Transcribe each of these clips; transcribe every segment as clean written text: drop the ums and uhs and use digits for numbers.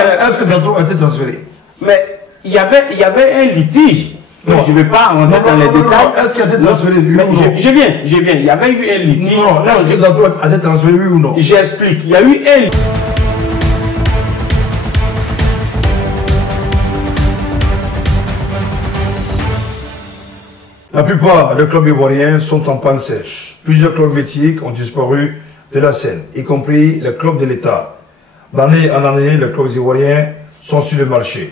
est-ce que Danto a été transféré? Mais il y avait un litige. Non. Je ne vais pas rentrer dans les détails. Est-ce qu'il a été transféré, oui ou non? Je viens. Il y avait eu un litige. Non, est-ce que Danto a été transféré, oui ou non? J'explique. Il y a eu un litige. La plupart des clubs ivoiriens sont en panne sèche. Plusieurs clubs mythiques ont disparu de la scène, y compris les clubs de l'État. D'année en année, les clubs ivoiriens sont sur le marché.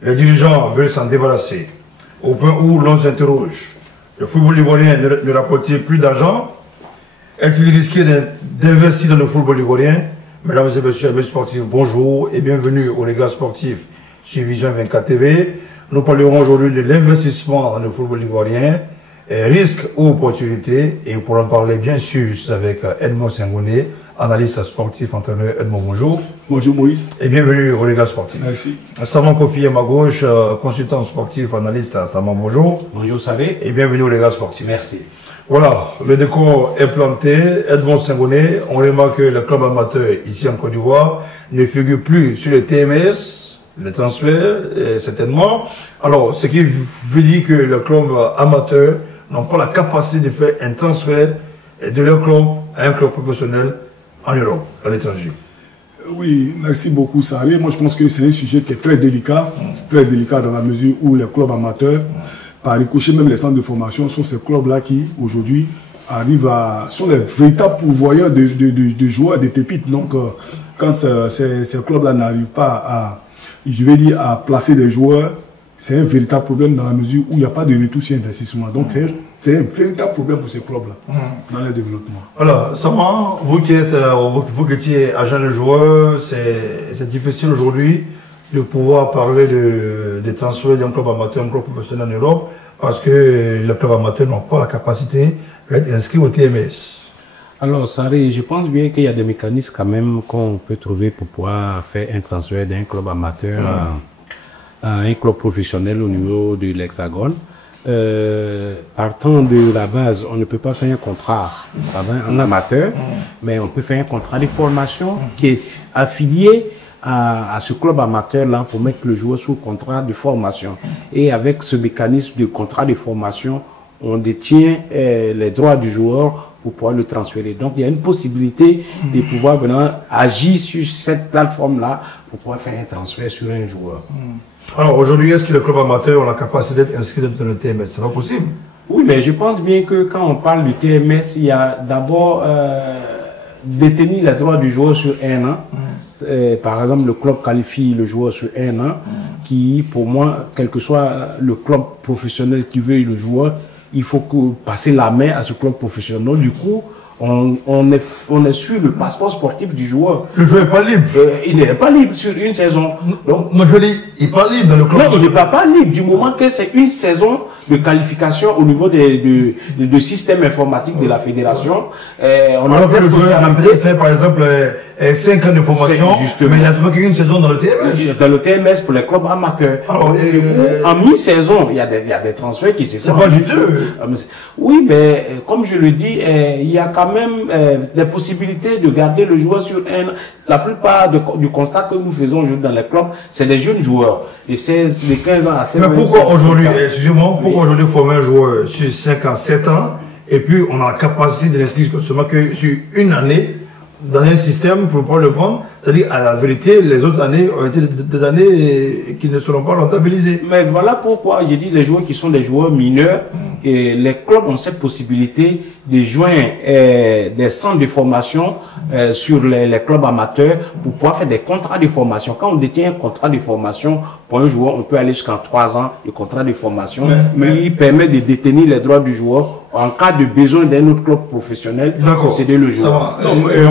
Les dirigeants veulent s'en débarrasser, au point où l'on s'interroge. Le football ivoirien ne rapporte plus d'argent. Est-il risqué d'investir dans le football ivoirien? Mesdames et messieurs, amis sportifs, bonjour et bienvenue aux Regards sportifs sur Vision 24 TV. Nous parlerons aujourd'hui de l'investissement dans le football ivoirien, risques ou opportunités. Et pour en parler, bien sûr, c'est avec Edmond Sengoné, analyste sportif, entraîneur. Edmond, bonjour. Bonjour Moïse. Et bienvenue aux Regards sportifs. Merci. Saman Kofi à ma gauche, consultant sportif, analyste. Saman, bonjour. Bonjour, Salé. Et bienvenue aux Regards sportifs. Merci. Voilà, le décor est planté. Edmond Sengoné, on remarque que le club amateur ici en Côte d'Ivoire ne figure plus sur le TMS. Le transfert, certainement. Alors, ce qui veut dire que les clubs amateurs n'ont pas la capacité de faire un transfert de leur club à un club professionnel en Europe, à l'étranger. Oui, merci beaucoup, Salé. Moi, je pense que c'est un sujet qui est très délicat. C'est très délicat dans la mesure où les clubs amateurs, par ricochet, même les centres de formation, sont ces clubs-là qui, aujourd'hui, sont les véritables pourvoyeurs de joueurs, de pépites. Donc, quand ces clubs-là n'arrivent pas à placer des joueurs, c'est un véritable problème dans la mesure où il n'y a pas de retour sur investissement. Donc c'est un véritable problème pour ces clubs-là dans le développement. Voilà, Saman, vous qui étiez agent de joueur, c'est difficile aujourd'hui de pouvoir parler de transfert d'un club amateur, d'un club professionnel en Europe, parce que les clubs amateurs n'ont pas la capacité d'être inscrits au TMS. Alors, Saré, je pense bien qu'il y a des mécanismes quand même qu'on peut trouver pour pouvoir faire un transfert d'un club amateur à un club professionnel au niveau de l'Hexagone. Partant de la base, on ne peut pas faire un contrat en amateur, mais on peut faire un contrat de formation qui est affilié à ce club amateur-là pour mettre le joueur sous contrat de formation. Et avec ce mécanisme de contrat de formation, on détient les droits du joueur pour pouvoir le transférer. Donc, il y a une possibilité de pouvoir vraiment agir sur cette plateforme-là pour pouvoir faire un transfert sur un joueur. Alors, aujourd'hui, est-ce que les clubs amateurs ont la capacité d'être inscrits dans le TMS? C'est pas possible. Oui, mais je pense bien que quand on parle du TMS, il y a d'abord détenir les droits du joueur sur un an. Par exemple, le club qualifie le joueur sur un an, qui, pour moi, quel que soit le club professionnel qui veut le joueur, il faut passer la main à ce club professionnel. Du coup, on est sur le passeport sportif du joueur. Le joueur n'est pas libre. Il n'est pas libre sur une saison. Donc, moi je veux dire, il n'est pas libre dans le club. Non, il n'est pas libre du moment que c'est une saison de qualification au niveau du système informatique de la fédération. Alors que le joueur a peut-être fait par exemple 5 ans de formation, mais il a fait qu'une saison dans le TMS. Dans le TMS pour les clubs amateurs. Alors, en mi-saison, il y a des transferts qui se font. C'est pas juteux. Oui, mais comme je le dis, il y a quand même des possibilités de garder le joueur sur un. La plupart du constat que nous faisons aujourd'hui dans les clubs, c'est des jeunes joueurs, de 15 ans à 16 ans. Mais pourquoi aujourd'hui, excusez-moi, pourquoi aujourd'hui former un joueur sur 5 ans, 7 ans, et puis on a la capacité de l'inscrire seulement que sur une année dans un système pour pouvoir le vendre? C'est-à-dire, à la vérité, les autres années ont été des années qui ne seront pas rentabilisées. Mais voilà pourquoi j'ai dit les joueurs qui sont des joueurs mineurs, et les clubs ont cette possibilité de joindre des centres de formation sur les clubs amateurs pour pouvoir faire des contrats de formation. Quand on détient un contrat de formation pour un joueur, on peut aller jusqu'à 3 ans de contrat de formation qui permet de détenir les droits du joueur en cas de besoin d'un autre club professionnel pour céder le joueur.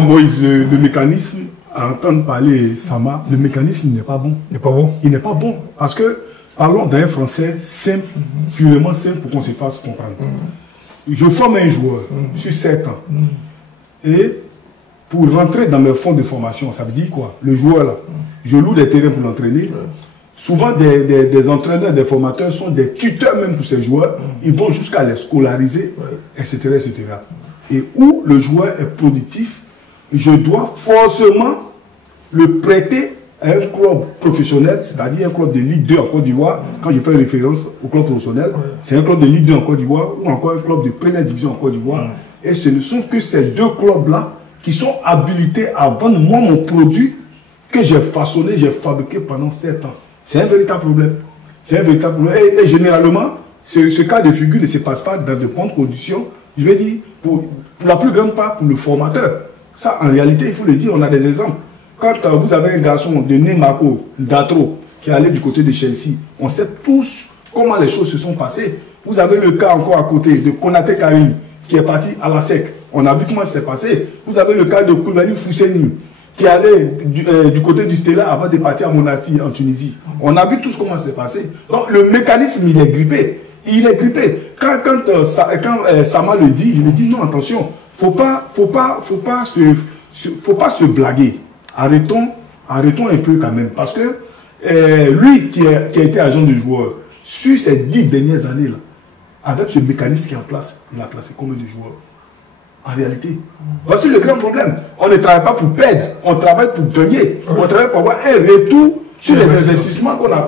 Moïse, le mécanisme, à entendre parler Sama, le mécanisme n'est pas bon. Il n'est pas bon. Il n'est pas bon parce que, parlons d'un français simple, purement simple pour qu'on se fasse comprendre. Je forme un joueur sur 7 ans et pour rentrer dans mes fonds de formation, ça veut dire quoi? Le joueur là, je loue des terrains pour l'entraîner. Souvent, des entraîneurs, des formateurs sont des tuteurs même pour ces joueurs. Ils vont jusqu'à les scolariser, etc., etc. Et où le joueur est productif, je dois forcément le prêter un club professionnel, c'est-à-dire un club de Ligue 2 en Côte d'Ivoire, quand je fais référence au club professionnel, c'est un club de Ligue 2 en Côte d'Ivoire ou encore un club de première division en Côte d'Ivoire. Et ce ne sont que ces deux clubs-là qui sont habilités à vendre moi mon produit que j'ai façonné, j'ai fabriqué pendant 7 ans. C'est un véritable problème. C'est un véritable problème. Et généralement, ce cas de figure ne se passe pas dans de bonnes conditions. Je vais dire, pour la plus grande part, pour le formateur. Ça, en réalité, il faut le dire, on a des exemples. Quand vous avez un garçon de Marco Datro qui est allé du côté de Chelsea, on sait tous comment les choses se sont passées. Vous avez le cas encore à côté de Konaté Karim qui est parti à la SEC. On a vu comment ça s'est passé. Vous avez le cas de Koulibaly Fousseni qui allait du côté du Stella avant de partir à Monastir en Tunisie. On a vu tous comment ça s'est passé. Donc le mécanisme, il est grippé. Il est grippé. Quand Sama le dit, je me dis non, attention, faut pas se blaguer. Arrêtons un peu quand même. Parce que lui qui a été agent de joueur, sur ces 10 dernières années-là, avec ce mécanisme qui est en place, il a placé combien de joueurs? En réalité, voici le grand problème. On ne travaille pas pour perdre, on travaille pour gagner. On travaille pour avoir un retour sur les investissements qu'on a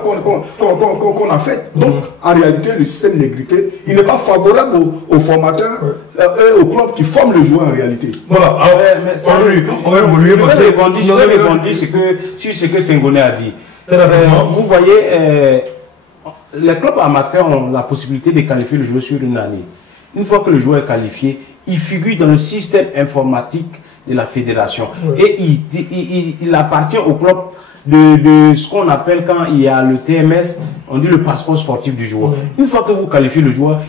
fait. Donc, en réalité, le système est grippé. Il n'est pas favorable aux formateurs et aux clubs qui forment le joueur en réalité. Voilà. On va évoluer. Je vais rebondir sur ce que Senghone a dit. Vous voyez, les clubs amateurs ont la possibilité de qualifier le joueur sur une année. Une fois que le joueur est qualifié, il figure dans le système informatique de la fédération. Et il appartient au club de ce qu'on appelle, quand il y a le TMS, on dit le passeport sportif du joueur. Une fois que vous qualifiez le joueur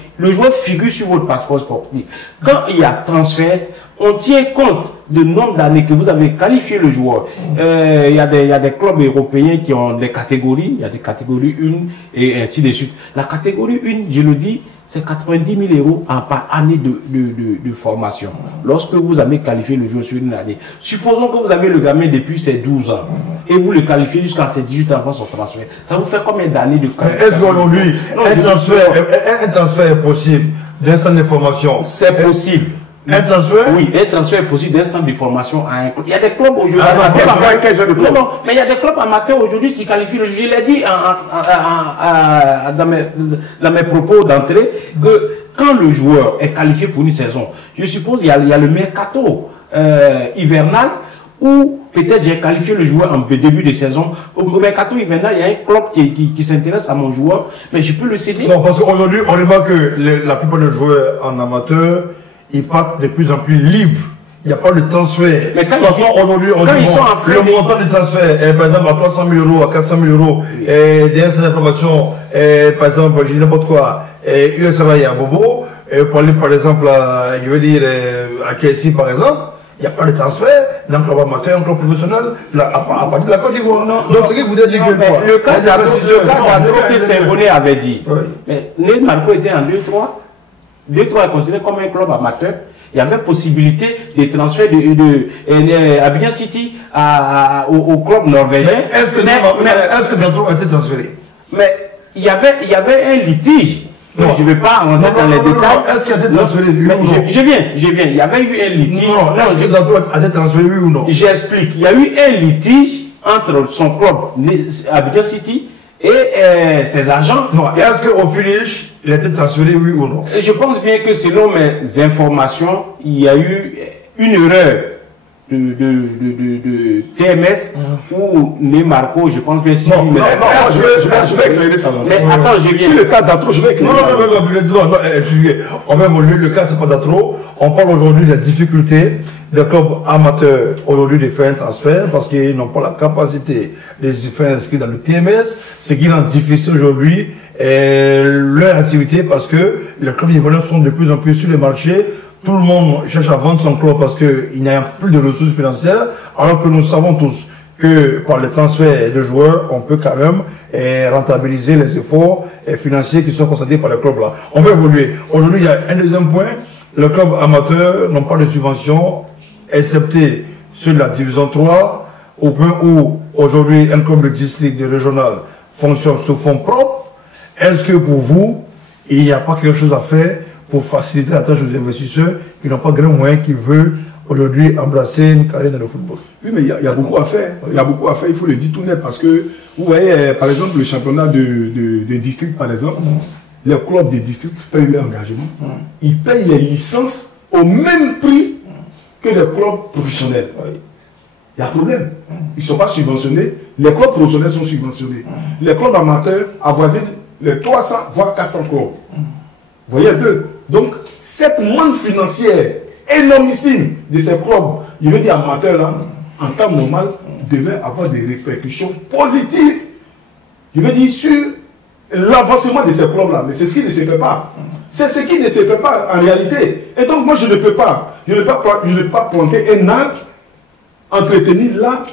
figure sur votre passeport sportif. Quand il y a transfert, on tient compte du nombre d'années que vous avez qualifié le joueur. Il y a des clubs européens qui ont des catégories, il y a des catégories 1 et ainsi de suite. La catégorie 1, je le dis, c'est 90 000 euros par année de formation. Lorsque vous avez qualifié le joueur sur une année. Supposons que vous avez le gamin depuis ses 12 ans et vous le qualifiez jusqu'à ses 18 ans avant son transfert. Ça vous fait combien d'années de qualification? Est-ce qu'aujourd'hui, un transfert est possible d'un centre de formation? C'est possible. Un transfert? Oui, un transfert est possible d'un centre de formation à un club. Il y a des clubs aujourd'hui. Non, mais il y a des clubs amateurs aujourd'hui qui qualifient le jeu. Je l'ai dit dans mes propos d'entrée que quand le joueur est qualifié pour une saison, je suppose qu'il y a le mercato hivernal où peut-être j'ai qualifié le joueur en début de saison. Au mercato hivernal, il y a un club qui s'intéresse à mon joueur, mais je peux le céder. Non, parce qu'aujourd'hui, on remarque que la plupart des joueurs en amateur, ils partent de plus en plus libres. Il n'y a pas de transfert. Mais quand de toute façon, aujourd'hui, on dit le montant du transfert, par exemple, à 300 000 euros, à 400 000 euros, et des informations, par exemple, je dis n'importe quoi, et ça va y à Bobo, pour aller, par exemple, je veux dire, à Kelsey, par exemple, il n'y a pas de transfert dans le club amateur, un club professionnel, à partir de la Côte d'Ivoire. Donc, ce que vous dites, le cas d'Adro que Senghone avait dit. Mais Marco était en 2-3. 2-3 est considéré comme un club amateur. Il y avait possibilité de transfert de Abidjan City au club norvégien. Est-ce que Datro a été transféré? Mais il y avait un litige. Non. Je ne vais pas rentrer dans les détails. Est-ce qu'il a été transféré, oui ou non? Je viens. Il y avait eu un litige. Non, est-ce que Datro a été transféré, oui ou non? J'explique. Il y a eu un litige entre son club Abidjan City et ses agents. Non, est-ce qu'au finish, il a été transféré, oui ou non? Je pense bien que selon mes informations, il y a eu une erreur de TMS ou Marco, je pense bien. Je vais éclairer ça. Mais attends, je viens. Sur le cas d'Atro, je vais éclairer. Non, on va évoluer. Le cas, c'est pas d'Atro. On parle aujourd'hui de la difficulté des clubs amateurs aujourd'hui de faire un transfert parce qu'ils n'ont pas la capacité de se faire inscrire dans le TMS, ce qui rend difficile aujourd'hui leur activité parce que les clubs ivoiriens sont de plus en plus sur le marché. Tout le monde cherche à vendre son club parce qu'il n'y a plus de ressources financières, alors que nous savons tous que par les transferts de joueurs, on peut quand même rentabiliser les efforts financiers qui sont constatés par les clubs là. On va évoluer. Aujourd'hui, il y a un deuxième point. Les clubs amateurs n'ont pas de subvention, excepté ceux de la division 3, au point où aujourd'hui un club de district, de régional fonctionne sous fonds propres. Est-ce que pour vous, il n'y a pas quelque chose à faire pour faciliter la tâche aux investisseurs qui n'ont pas grand moyen, qui veulent aujourd'hui embrasser une carrière dans le football. Oui, mais il y a beaucoup à faire. Il y a beaucoup à faire, il faut le dire tout net. Parce que, vous voyez, par exemple, le championnat de district, par exemple, les clubs des districts payent leur engagement. Ils payent les licences au même prix que les clubs professionnels. Il y a un problème. Ils ne sont pas subventionnés. Les clubs professionnels sont subventionnés. Les clubs amateurs avoisinent les 300 voire 400 clubs. Vous voyez un peu. Donc, cette manne financière énormissime de ces clubs, je veux dire amateurs, là, en temps normal, devait avoir des répercussions positives, je veux dire, sur l'avancement de ces clubs-là. Mais c'est ce qui ne se fait pas. C'est ce qui ne se fait pas en réalité. Et donc, moi, je ne peux pas planter un arbre, entretenir là,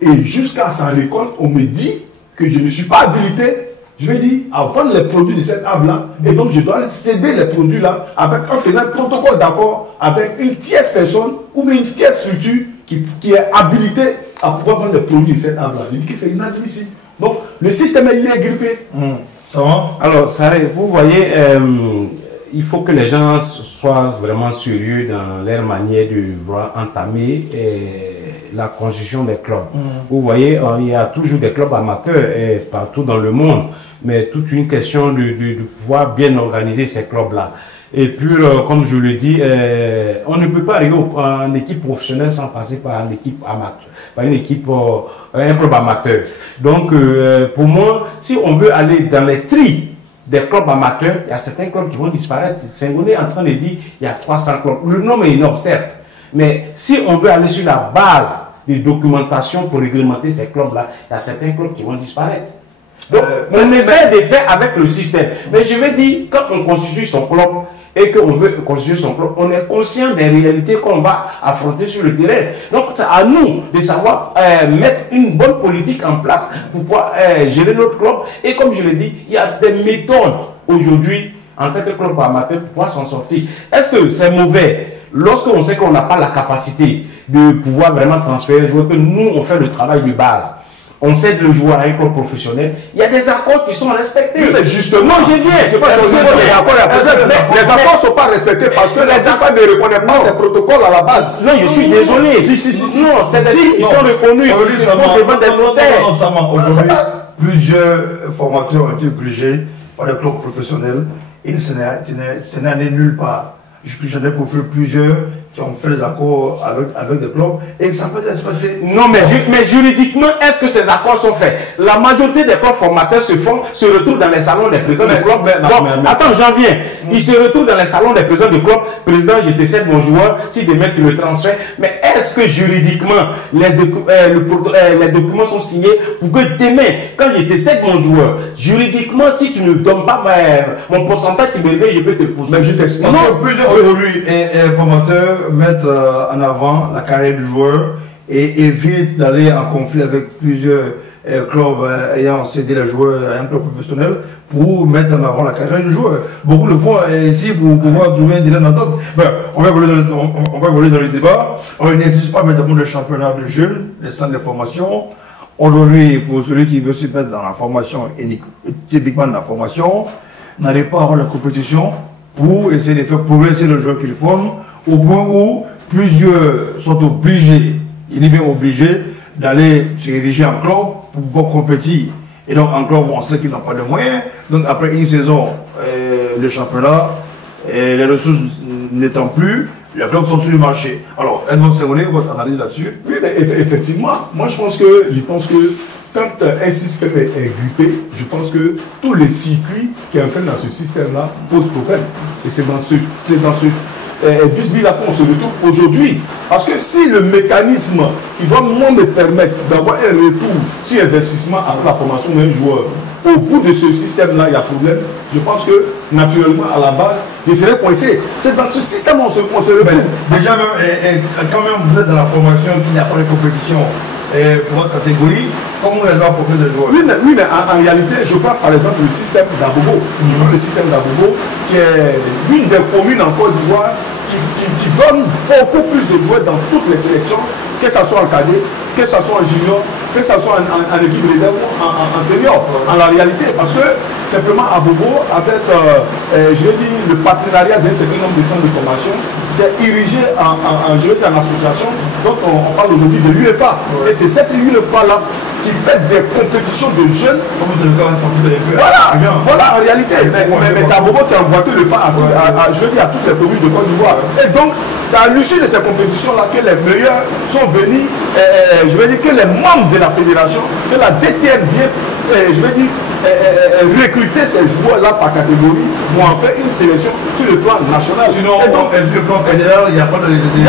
et jusqu'à sa récolte, on me dit que je ne suis pas habilité, je vais dire, à vendre les produits de cet arbre-là, et donc je dois céder les produits-là en faisant un protocole d'accord avec une tierce personne ou une tierce structure qui est habilitée à pouvoir vendre les produits de cet arbre-là. Je dis que c'est inadmissible. Donc, le système est grippé. Ça va? Alors, vous voyez, il faut que les gens soient vraiment sérieux dans leur manière de vouloir entamer la construction des clubs. Vous voyez, il y a toujours des clubs amateurs partout dans le monde, mais toute une question de pouvoir bien organiser ces clubs-là. Et puis, comme je le dis, on ne peut pas arriver en équipe professionnelle sans passer par une équipe amateur, par un club amateur. Donc, pour moi, si on veut aller dans les tris des clubs amateurs, il y a certains clubs qui vont disparaître. Senghone est en train de dire il y a 300 clubs. Le nombre est énorme, certes. Mais si on veut aller sur la base de documentation pour réglementer ces clubs-là, il y a certains clubs qui vont disparaître. Donc, on essaie de faire avec le système. Mais je veux dire, quand on constitue son club et qu'on veut constituer son club, on est conscient des réalités qu'on va affronter sur le terrain. Donc, c'est à nous de savoir mettre une bonne politique en place pour pouvoir gérer notre club. Et comme je l'ai dit, il y a des méthodes aujourd'hui en tant que club amateur pour pouvoir s'en sortir. Est-ce que c'est mauvais lorsqu'on sait qu'on n'a pas la capacité de pouvoir vraiment transférer le joueur, que nous, on fait le travail de base? On cède le joueur à un club professionnel. Il y a des accords qui sont respectés. Oui, mais justement, je viens. Les accords ne sont pas respectés parce que les enfants ne reconnaissent pas ces protocoles à la base. Non, je suis désolé. Non, c'est des qui sont reconnus. Ils sont devant des notaires. Aujourd'hui, plusieurs formateurs ont été obligés par des clubs professionnels et ce n'est allé nulle part. J'en ai pour plusieurs qui ont fait des accords avec des clubs et ça peut être respecté. Non, mais juridiquement, est-ce que ces accords sont faits? La majorité des clubs formateurs se retrouvent dans les salons des présidents de clubs. Attends, j'en viens. Ils se retrouvent dans les salons des présidents de clubs. Président, je te cède mon joueur, si demain tu le transfères. Mais est-ce que juridiquement, les documents sont signés pour que demain, quand je te cède mon joueur, juridiquement, si tu ne donnes pas mon pourcentage qui me revient, je peux te pousser. Mais je t'explique. Plusieurs aujourd'hui formateurs mettent en avant la carrière du joueur et évitent d'aller en conflit avec plusieurs clubs ayant cédé les joueurs à un club professionnel pour mettre en avant la carrière du joueur. Beaucoup le font ici pour pouvoir trouver un délai d'entente. On va évoluer dans le débat. Il n'existe pas maintenant de championnat de jeunes, les centres de formation. Aujourd'hui, pour celui qui veut se mettre dans la formation, typiquement dans la formation, n'arrive pas à avoir la compétition pour essayer de faire progresser le joueur qu'ils forment, au point où plusieurs sont obligés, il est bien obligé, d'aller se diriger en club pour pouvoir compétir. Et donc en club, on sait qu'ils n'ont pas de moyens. Donc après une saison, le championnat, les ressources n'étant plus, les clubs sont sur le marché. Alors, Edmond Senghone, votre analyse là-dessus? Oui, mais effectivement, moi je pense que quand un système est grippé, je pense que tous les circuits qui entrent dans ce système-là posent problème. Et c'est dans ce bisbille-là qu'on se retrouve aujourd'hui. Parce que si le mécanisme, il doit moi me permettre d'avoir un retour sur investissement après la formation d'un joueur, au bout de ce système-là, il y a problème. Je pense que, naturellement, à la base, je serais coincé. C'est dans ce système qu'on se retrouve. Déjà, même, quand même, vous êtes dans la formation qui n'a pas de compétition pour votre catégorie, comment elle va former des joueurs? Oui, mais en réalité, je prends par exemple le système d'Abobo. Je prends le système d'Abobo, qui est l'une des communes en Côte d'Ivoire qui donne beaucoup plus de joueurs dans toutes les sélections, que ce soit en cadet, que ce soit en junior, que ce soit en équipe réserve ou en senior, en la réalité. Parce que simplement à Bobo, avec, je vais dire, le partenariat d'un certain nombre de centres de formation, c'est érigé en association. Donc on parle aujourd'hui de l'UEFA. Et c'est cette UEFA-là qui fait des compétitions de jeunes. Comme c'est le cas Voilà en réalité. Mais c'est à Bobo qui a emboîté le pas je veux dire, à toutes les communes de Côte d'Ivoire. Et donc, c'est à l'issue de ces compétitions-là que les meilleurs sont venus, je veux dire que les membres de la fédération, que la DTN vient, je veux dire, recruter ces joueurs-là par catégorie pour en faire une sélection sur le plan national. Sinon, sur le plan fédéral, il n'y a pas de... Il n'y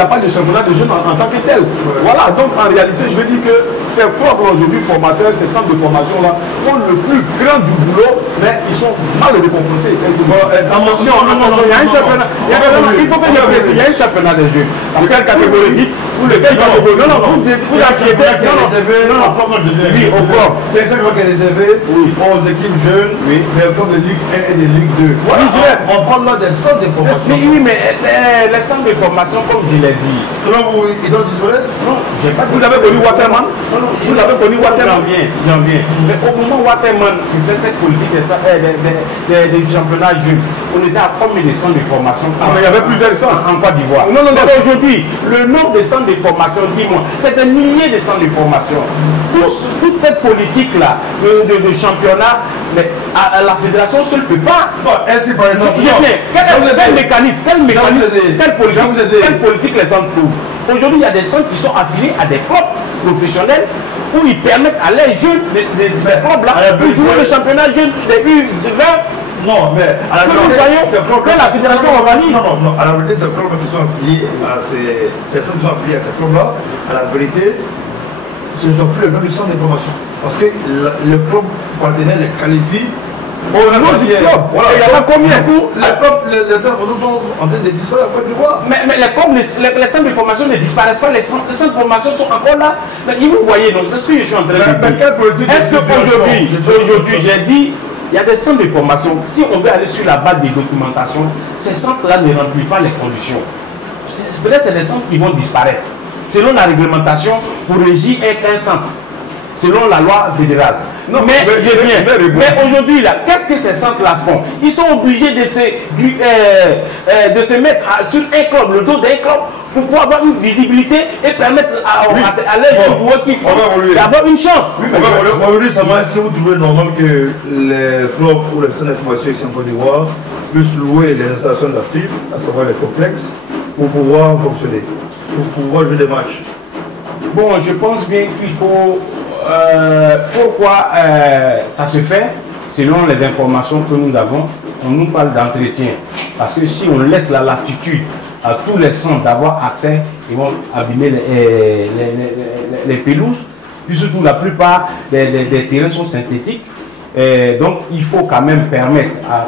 a pas de championnat de jeunes en tant que tel. Ouais. Voilà, donc en réalité, je veux dire que ces clubs aujourd'hui formateurs, ces centres de formation-là, font le plus grand du boulot, mais ils sont mal décompensés. Attention, il y a un championnat. Il faut que je précise, il y a un championnat de jeunes. Dans quelle catégorie dites ou lequel catégorie? Non, vous inquiétez. Oui, au club. C'est ça qui est réservé aux équipes jeunes, mais comme de Ligue 1 et de Ligue 2. On parle là des centres de formation. Oui, mais les centres de formation, comme je l'ai dit. Selon vous, ils doivent disparaître? Non, j'ai pas. Vous avez connu Waterman? Vous avez connu Waterman? J'en viens. Mais au moment où Waterman faisait cette politique des championnats jeunes, on était à combien de centres de formation? Mais il y avait plusieurs centres en Côte d'Ivoire. Non. Aujourd'hui, le nombre de centres de formation, dis-moi, c'est des milliers de centres de formation. Toute cette politique-là de championnat, mais la fédération seule ne peut pas. Ainsi, par exemple, quel mécanisme, quelle politique les centres trouvent? Aujourd'hui, il y a des centres qui sont affiliés à des clubs professionnels où ils permettent à les jeunes de ces clubs-là de jouer le championnat jeune des U20. Non, mais à la vérité, la fédération organise. Non, à la vérité, ces clubs qui sont affiliés à ces centres qui sont affiliés à ces clubs-là, à la vérité, ce ne sont plus les gens du centre d'information. Parce que le club partenaire les qualifie au nom du club. Voilà. Il y en a combien? Du coup, les centres sont en train de disparaître à Côte d'Ivoire. Mais les centres de formation ne disparaissent pas. Les centres de formation sont encore là. Mais vous voyez, donc c'est ce que je suis en train de dire. Est-ce qu'aujourd'hui, j'ai dit, il y a des centres de formation. Si on veut aller sur la base des documentations, ces centres-là ne remplissent pas les conditions. Peut-être c'est des centres qui vont disparaître. Selon la réglementation, pour régir un centre, selon la loi fédérale. Non, mais aujourd'hui, là, qu'est-ce que ces centres-là font? Ils sont obligés de se mettre sur un club, le dos d'un club, pour pouvoir avoir une visibilité et permettre à les joueurs qui font d'avoir une chance. Aujourd'hui, est-ce que vous trouvez normal que les clubs ou les centres d'information ici en Côte d'Ivoire puissent louer les installations de la FIF, à savoir les complexes, pour pouvoir fonctionner, pour pouvoir jouer des matchs? Bon, je pense bien qu'il faut... pourquoi ça se fait? Selon les informations que nous avons, on nous parle d'entretien. Parce que si on laisse la latitude à tous les centres d'avoir accès, ils vont abîmer les pelouses. Puis surtout, la plupart des terrains sont synthétiques. Donc, il faut quand même permettre à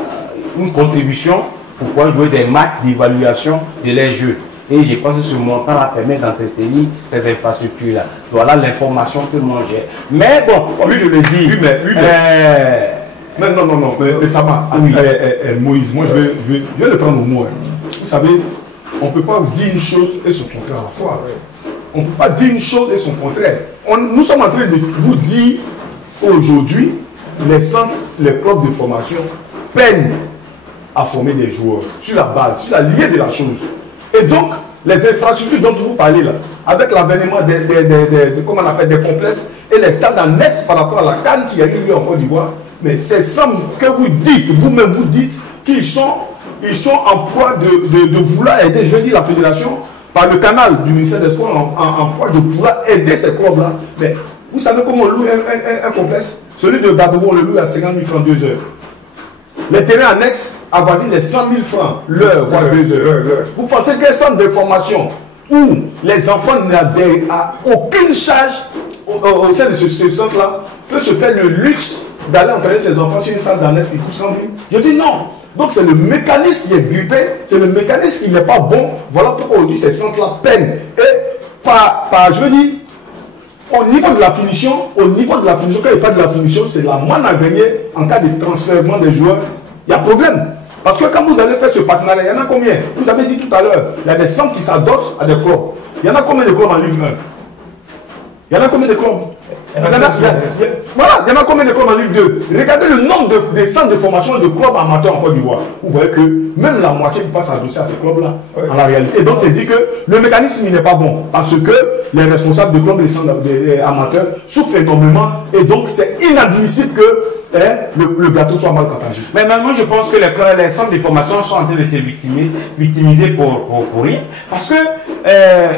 une contribution pour pouvoir jouer des matchs d'évaluation de les jeux. Et je pense que ce montant permet d'entretenir ces infrastructures-là. Voilà l'information que moi j'ai. Mais bon, comme je le dis... Mais ça va. Moïse, moi je vais le prendre au mot. Vous savez, on ne peut pas dire une chose et son contraire à la fois. On ne peut pas dire une chose et son contraire. Nous sommes en train de vous dire aujourd'hui, les centres, les clubs de formation peinent à former des joueurs sur la base, sur la ligne de la chose. Et donc, les infrastructures dont vous parlez là, avec l'avènement comment on appelle, des complexes et les stades annexes par rapport à la CAN qui a eu lieu en Côte d'Ivoire, mais ces sommes que vous dites, vous-même vous dites qu'ils sont en proie de vouloir aider, je dis la fédération, par le canal du ministère des Sports, en proie de vouloir aider ces clubs-là. Mais vous savez comment on loue un complexe? Celui de Babobo, on le loue à 50 000 francs 2 heures. Les terrains annexes avoisinent les 100 000 francs l'heure, voire 2 heures. Vous pensez qu'un centre de formation où les enfants n'adhèrent à aucune charge au sein de ce centre-là peut se faire le luxe d'aller entraîner ses enfants sur une salle d'annexe qui coûte 100 000? Je dis non. Donc c'est le mécanisme qui est grippé, c'est le mécanisme qui n'est pas bon. Voilà pourquoi aujourd'hui ces centres-là peinent. Et je veux dire, au niveau de la finition, quand il n'y a pas de la finition, c'est la manne à gagner en cas de transfert des joueurs. Il y a problème. Parce que quand vous allez faire ce partenariat, il y en a combien? Vous avez dit tout à l'heure, il y a des centres qui s'adossent à des clubs. Il y en a combien de clubs en Ligue 1? Il y en a combien de clubs? Voilà, il y en a combien de clubs en Ligue 2? Regardez le nombre de centres de formation de clubs amateurs en Côte d'Ivoire. Vous voyez que même la moitié ne peut pas s'adosser à ces clubs-là, en la réalité. Donc, c'est dit que le mécanisme n'est pas bon, parce que les responsables de clubs, les centres amateurs, souffrent énormément, et donc c'est inadmissible que le gâteau soit mal partagé. Mais maintenant, je pense que les centres de formation sont en train de se victimiser pour rien. Parce que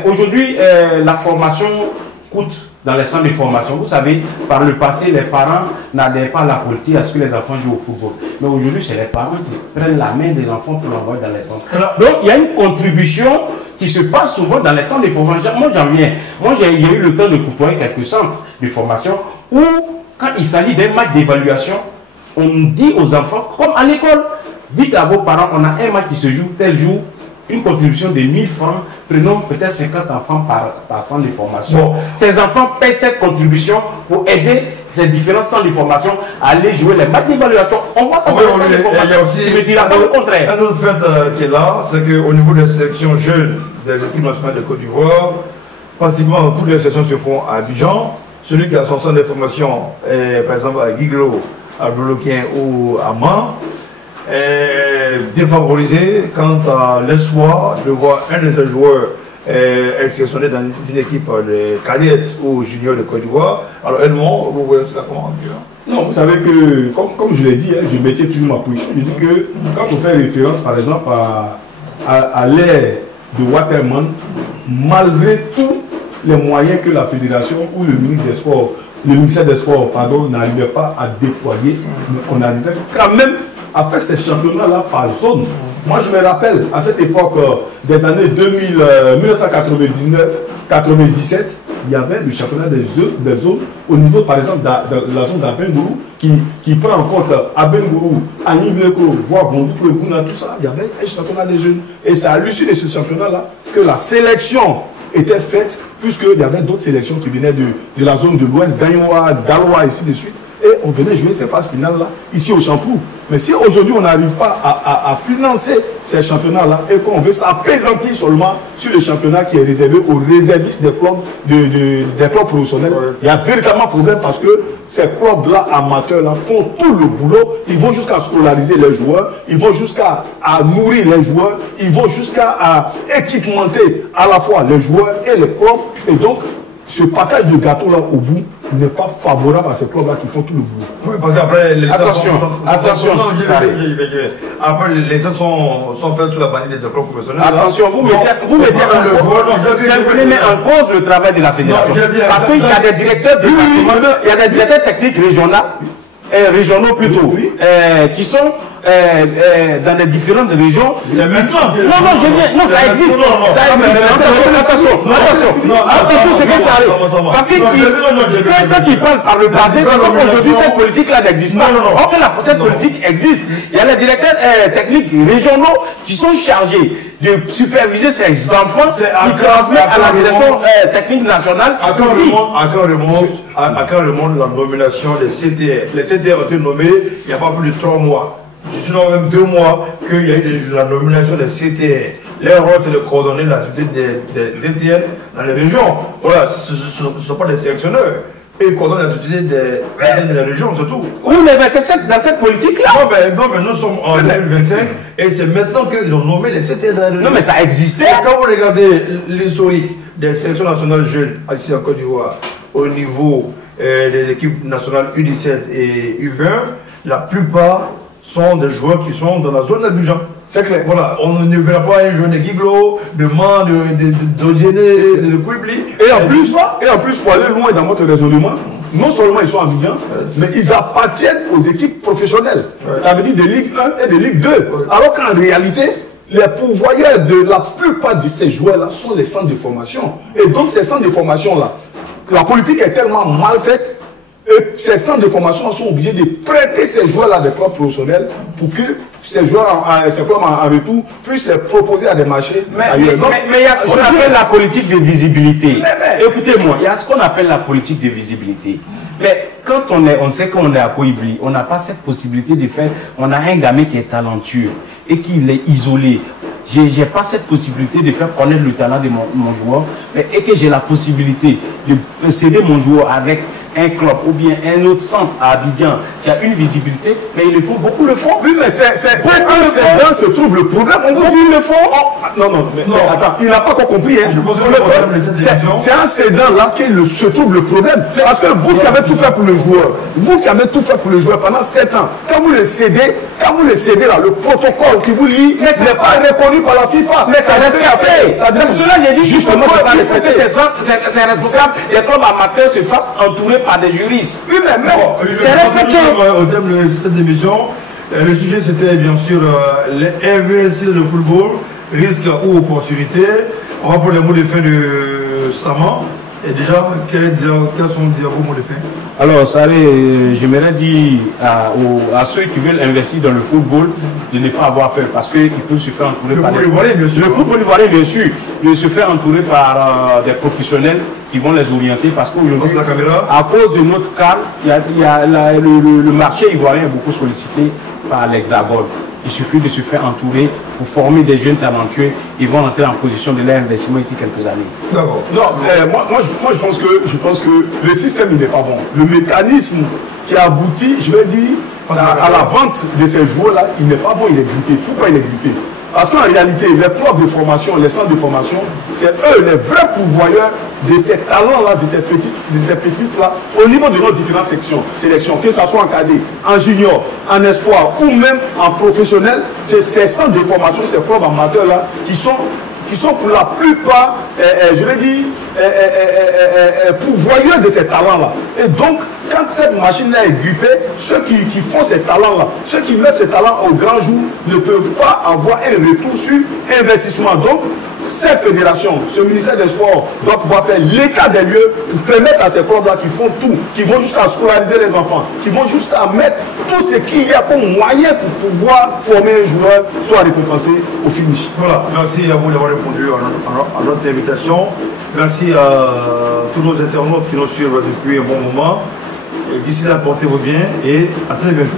aujourd'hui, la formation coûte dans les centres de formation. Vous savez, par le passé, les parents n'adhèrent pas à la politique à ce que les enfants jouent au football. Mais aujourd'hui, c'est les parents qui prennent la main des enfants pour l'envoyer dans les centres. Donc, il y a une contribution qui se passe souvent dans les centres de formation. Moi, j'en viens. Moi, j'ai eu le temps de côtoyer quelques centres de formation où, quand il s'agit d'un match d'évaluation, on dit aux enfants, comme à l'école, dites à vos parents, on a un match qui se joue tel jour, une contribution de 1000 francs, prenons peut-être 50 enfants par centre de formation. Bon. Ces enfants paient cette contribution pour aider ces différents centres de formation à aller jouer les matchs d'évaluation. On voit ça dans les centres de formation. Tu me diras pas le contraire. Un autre fait qui est là, c'est qu'au niveau des sélections jeunes des équipes nationales de Côte d'Ivoire, pratiquement toutes les sélections se font à Abidjan. Celui qui a son centre de formation, par exemple à Guiglo, à Bloquin ou à Man, est défavorisé quant à l'espoir de voir un de ses joueurs exceptionnel dans une équipe de cadettes ou juniors de Côte d'Ivoire. Alors, Edmond, vous voyez cela comment? Non, vous savez que, comme je l'ai dit, je mettais toujours ma position. Je dis que quand on fait référence, par exemple, à l'ère de Waterman, malgré tous les moyens que la fédération ou le ministère des Sports, n'arrivait pas à déployer, mais on arrivait quand même à faire ces championnats-là par zone. Moi, je me rappelle, à cette époque des années 1999-97, il y avait le championnat des zones au niveau, par exemple, de la zone d'Abengourou, qui prend en compte Abengourou, Anibleco, voire Bondoukou, tout ça. Il y avait un championnat des jeunes. Et c'est à l'issue de ce championnat-là que la sélection était faite, puisqu'il y avait d'autres sélections qui venaient de la zone de l'Ouest, d'Ayoua, d'Aloa, ainsi de suite. Et on venait jouer ces phases finales-là, ici au Champrou. Mais si aujourd'hui on n'arrive pas à financer ces championnats-là et qu'on veut s'apaisantir seulement sur le championnat qui est réservé aux réservistes des clubs professionnels, il y a véritablement problème parce que ces clubs-là, amateurs-là, font tout le boulot. Ils vont jusqu'à scolariser les joueurs, ils vont jusqu'à nourrir les joueurs, ils vont jusqu'à équipementer à la fois les joueurs et les clubs. Et donc, ce partage de gâteau-là au bout n'est pas favorable à ces clubs-là qui font tout le boulot. Oui, parce qu'après, les attention. Après, les gens sont faits sous la bannière des clubs professionnels. Attention, vous mettez en cause le travail de la fédération. Parce qu'il y a des directeurs il y a des directeurs techniques régionaux plutôt, qui sont dans les différentes régions. C'est maintenant. Non, ça existe. Attention, c'est que ça arrive. Parce que quand ils parlent par le passé, c'est comme aujourd'hui, cette politique-là n'existe pas. Or que cette politique existe. Il y a les directeurs techniques régionaux qui sont chargés de superviser ces enfants qui transmettent à la direction technique nationale. À quand remonte la nomination des CTR? Les CTR ont été nommés il n'y a pas plus de 3 mois. Sinon même 2 mois qu'il y a eu la nomination des CTR. Leur rôle, c'est de coordonner l'activité des DTN dans les régions. Voilà, ce ne sont pas des sélectionneurs. Et ils coordonnent l'activité des régions, surtout. Oui, mais c'est dans cette politique-là. Non, mais nous sommes en 2025 et c'est maintenant qu'ils ont nommé les CTR dans les régions. Non, mais ça existait. Et quand vous regardez l'historique des sélections nationales jeunes ici en Côte d'Ivoire, au niveau des équipes nationales U17 et U20, la plupart sont des joueurs qui sont dans la zone d'Abidjan. C'est clair. Voilà, on ne verra pas un joueur de Guiglo, de Man, d'Odiéné, de Kwibli. Et en plus, pour aller loin dans votre raisonnement, non seulement ils sont en Abidjan, mais ils appartiennent aux équipes professionnelles. Ça veut dire de Ligue 1 et de Ligue 2. Alors qu'en réalité, les pourvoyeurs de la plupart de ces joueurs-là sont les centres de formation. Et donc ces centres de formation-là, la politique est tellement mal faite. Et ces centres de formation sont obligés de prêter ces joueurs-là des clubs professionnels pour que ces joueurs, ces clubs en retour, puissent les proposer à des marchés ailleurs. Mais il y a ce qu'on appelle la politique de visibilité. Écoutez-moi, il y a ce qu'on appelle la politique de visibilité. Mais quand on sait qu'on est à Koibli, on n'a pas cette possibilité de faire. On a un gamin qui est talentueux et qui est isolé. j'ai pas cette possibilité de faire connaître le talent de mon joueur, et que j'ai la possibilité de céder mon joueur avec un club ou bien un autre centre à Abidjan qui a une visibilité, mais ils le font, beaucoup le font. Oui, mais c'est là se trouve le problème. On vous dit, le font. Non, attends, il n'a pas encore compris. Hein. C'est un cédant là qu'il se trouve le problème. Parce que vous qui avez tout fait pour le joueur, pendant 7 ans, quand vous le cédez là, le protocole qui vous lie n'est pas reconnu par la FIFA. Mais c'est respecté. C'est pour cela que j'ai dit justement il faut que ces responsables des clubs amateurs se fassent entourer par des juristes. Oui, mais c'est respecté. Au terme de cette émission, le sujet c'était bien sûr investir le football, risque ou opportunité. On va pour les mots de fin de Saman. Et déjà, quels sont vos mots de fin? Alors, Saré, j'aimerais dire à ceux qui veulent investir dans le football de ne pas avoir peur parce qu'ils peuvent se faire entourer par des... Le football ivoirien, bien sûr, de se faire entourer par des professionnels qui vont les orienter parce qu'aujourd'hui, à cause de notre cadre, le marché ivoirien est beaucoup sollicité par l'Hexagone. Il suffit de se faire entourer pour former des jeunes talentueux. Ils vont entrer en position de leur investissement ici quelques années. D'accord. Non, moi je pense que le système il n'est pas bon. Le mécanisme qui a abouti, je vais dire, à la vente de ces joueurs-là, il n'est pas bon, il est grippé. Pourquoi il est grippé? Parce qu'en réalité, les clubs de formation, les centres de formation, c'est eux les vrais pourvoyeurs de ces talents-là, de ces pépites-là, au niveau de nos différentes sélections, que ce soit en cadet, en junior, en espoir ou même en professionnel, c'est ces centres de formation, ces clubs amateurs-là qui sont pour la plupart, je vais dire, pourvoyeurs de ces talents-là. Et donc, quand cette machine-là est grippée, ceux qui font ces talents-là, ceux qui mettent ces talents au grand jour, ne peuvent pas avoir un retour sur investissement. Donc, cette fédération, ce ministère des Sports doit pouvoir faire l'état des lieux pour permettre à ces clubs-là qui font tout, qui vont jusqu'à scolariser les enfants, qui vont jusqu'à mettre tout ce qu'il y a comme moyen pour pouvoir former un joueur, soit récompensé au finish. Voilà, merci à vous d'avoir répondu à notre invitation. Merci à tous nos internautes qui nous suivent depuis un bon moment. D'ici là, portez-vous bien et à très bientôt.